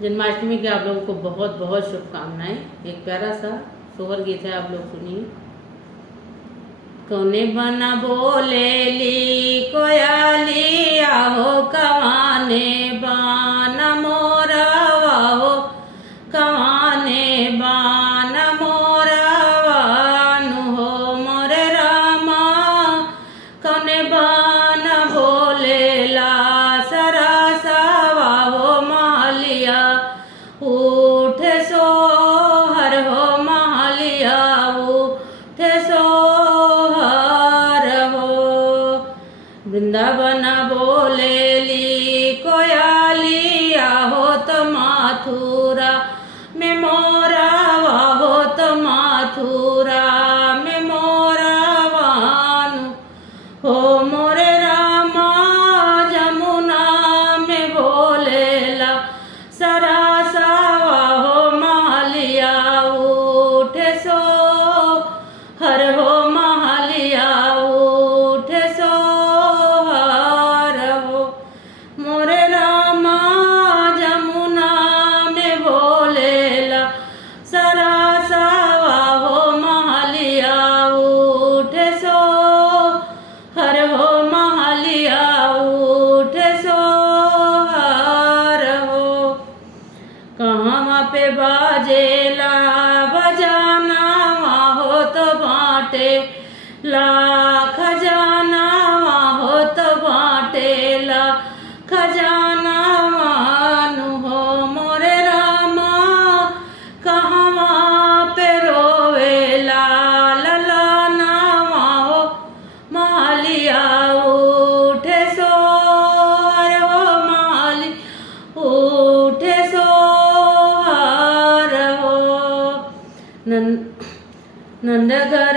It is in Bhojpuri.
जन्माष्टमी की आप लोगों को बहुत बहुत शुभकामनाएं। एक प्यारा सा सोहर गीत है, आप लोग सुनिए। कौने बना बोलेली कोयाली आहो कवाने बान मोरवा हो, कवाने बान मोरवा नु हो मोरे रामा। कौने बान बोलेला सरसवा हो मालिया, उठे सोहर हो मालिया, उठे सोहर हो। वृंदावन बोलेली कोयाली आहो तो माथुरा में मोरवा हो, तो माथुरा में मोरवानु हो मोरे रामा। जमुना में बोलेला सरसवा हो मालिया, उठे सोहर हो मालिया, उठे सोहर हो मोरे रामा। जमुना में बोलेला सरसवा हो मालिया, उठे सोहर हो मालिया, उठे सोहर हो। कहाँ पे बाजेला बजाना हो तो बाटे ला खजाना, हो तो बाटे ला खजाना नु हो मोरे रामा। कहाँ पे रोवेला ललाना हो मालिया, उठे सोहर हो माली, उठे सोहर हो। नंद घर